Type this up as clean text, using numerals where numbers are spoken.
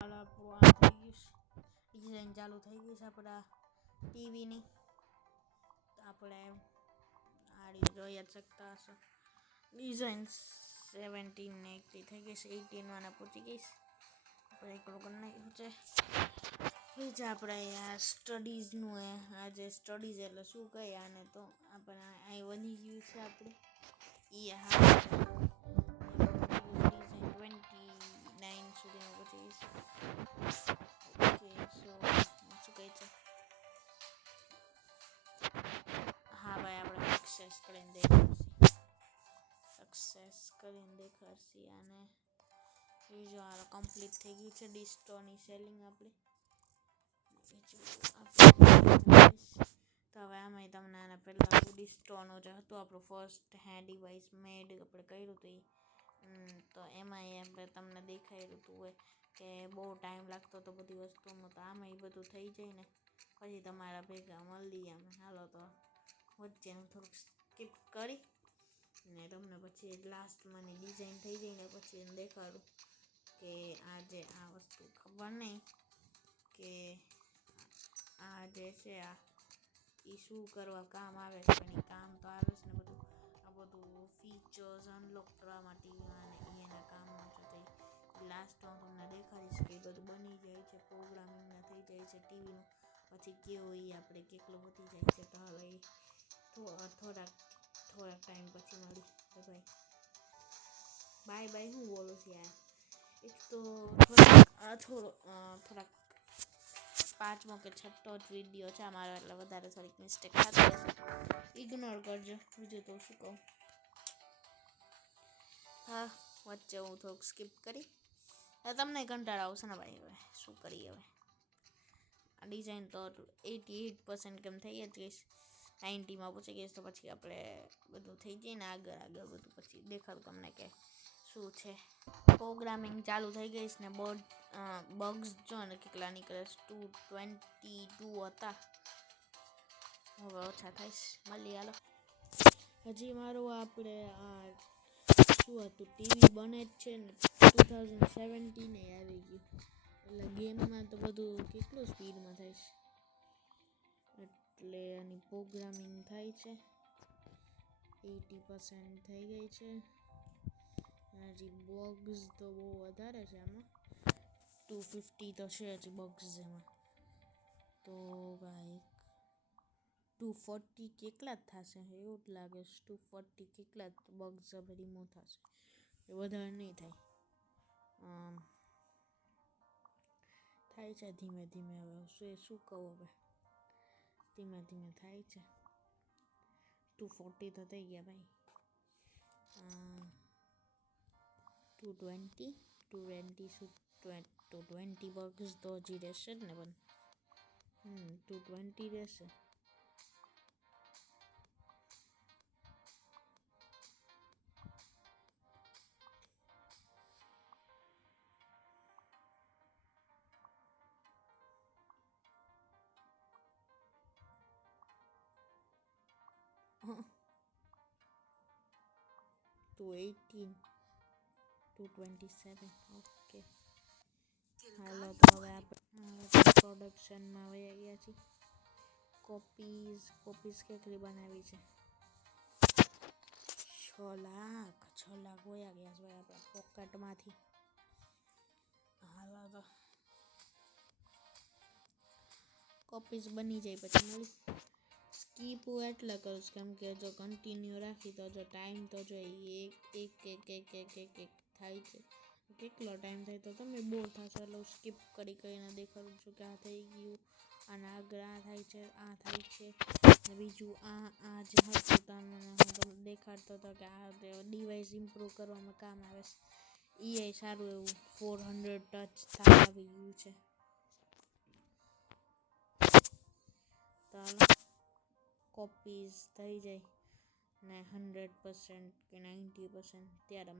આપણું આ થઈ ગયું ડિઝાઇન ચાલુ થઈ ગઈ છે આપણા ટીવીની. આપણે આ જોઈ જ શકતા હશો ડિઝાઇન 17 ને 80 થઈ ગઈ છે, 18 વાળા પહોંચી ગઈ છે. આપણે એકલું કરી નાખ્યું છે. બીજા આપણે આ સ્ટડીઝનું આજે સ્ટડીઝ એટલે શું કહે આને, તો આપણે અહીં વધી ગયું છે આપણે એ હા ડિઝાઇન 29 સુધીમાં પહોંચી ગઈ છે. ઓકે સો શું કહે છે, હા ભાઈ આપણે સક્સેસ કરીને દેખાડશી અને બીજું આ કમ્પ્લીટ થઈ ગયું છે ડિસ્ટોની સેલિંગ આપણે. તો હવે આમાં તમને આના પહેલાં ડિસ્ટોનું જે હતું આપણું ફર્સ્ટ હેન્ડ ડિવાઇસ મેડ આપણે કર્યું હતું તો એમાં આપણે તમને દેખાયેલું હતું હોય કે બહુ ટાઈમ લાગતો હતો બધી વસ્તુમાં, તો આમાં એ બધું થઈ જાય ને પછી તમારા ભેગા મળી અમે. હાલો તો વચ્ચેનું થોડુંક સ્કીપ કરી ને તમને પછી લાસ્ટમાંની ડિઝાઇન થઈ જાય ને પછી એને દેખાડું કે આજે આ વસ્તુ ખબર નહીં કે આ જે છે આ એ શું કરવા કામ આવે છે, પણ એ કામ તો આવે છે ને બધું. આ બધું ફીચર્સ અનલોક કરવા માટે એના કામનું છે. તો લાસ્ટમાં તમને દેખાડીશ કે બધું બની જાય છે, પ્રોગ્રામિંગના થઈ જાય છે ટીવીનું, પછી કેવું એ આપણે કેટલું વધી જાય છે. તો હવે થોડાક ટાઈમ પછી મળી ભાઈ બાય હું બોલું છું યાર. એક તો થોડાક 5મો કે 6થો જ વિડીયો છે અમારો, એટલે વધારે થોડીક મિસ્ટેક થતી હશે, ઇગ્નોર કરજો. બીજું તો શું કહું, હા વચ્ચે હું થોડુંક સ્કીપ કરી. તમને કંટાળો આવશે ને ભાઈ, હવે શું કરીએ. હવે આ ડિઝાઇન તો 88% કેમ થઈ જ ગઈશ, 90માં પહોંચી ગઈશ. તો પછી આપણે બધું થઈ જાય ને આગળ બધું પછી દેખાડું તમને કે શું છે. પ્રોગ્રામિંગ ચાલુ થઈ ગઈશ ને બગ્સ જો ને કેટલા નીકળે છે, 222 હતા, હવે ઓછા થઈશ. મળી હાલો. હજી મારું આપણે આ શું હતું ટીવી બને જ છે ને 2017 આવી ગયું, એટલે ગેમમાં તો બધું કેટલું સ્પીડમાં થાય છે, એટલે આની પ્રોગ્રામિંગ થાય છે 80% થઈ ગઈ છે. હજી બગ્સ તો બહુ વધારે છે આમાં, 250 તો છે હજી બગ્સ એમાં. તો ભાઈ 240 કેટલા જ થશે એવું જ લાગે છે, 240 કેટલા જ બગ્સ હવે રિમૂવ થશે, એ વધારે નહીં થાય. થાય છે ધીમે ધીમે. હવે શું કહું, હવે ધીમે ધીમે થાય છે. 240 તો થઈ ગયા ભાઈ. 220 બગ્સ તો હજી રહેશે જ ને, પણ 220 રહેશે. તો 18 227 ઓકે. હાલો તો હવે આપણે પ્રોડક્શનમાં વહી ગયા છીએ. કોપીઝ કેટલી બનાવી છે, 6 લાખ વયા ગયા છે આપણા પોકેટમાંથી. હાલો તો કોપીઝ બની જાય પછી મળી. સ્કીપ હું એટલે કરું છું કેમ કે જો કન્ટિન્યુ રાખી તો જો ટાઈમ તો જોઈએ એક થાય છે. કેટલો ટાઈમ થાય તો તમે બોર થશો, એટલે હું સ્કીપ કરીને દેખાડું છું કે આ થઈ ગયું, અને આગળ આ થાય છે. બીજું આ જે હતું તમને હું દેખાડતો હતો કે આ ડિવાઇસ ઇમ્પ્રૂવ કરવામાં કામ આવે છે, એ સારું એવું 400 ટચ આવી ગયું છે. તો કોપીઝ થઈ જાય ને 100% કે 90% ત્યારે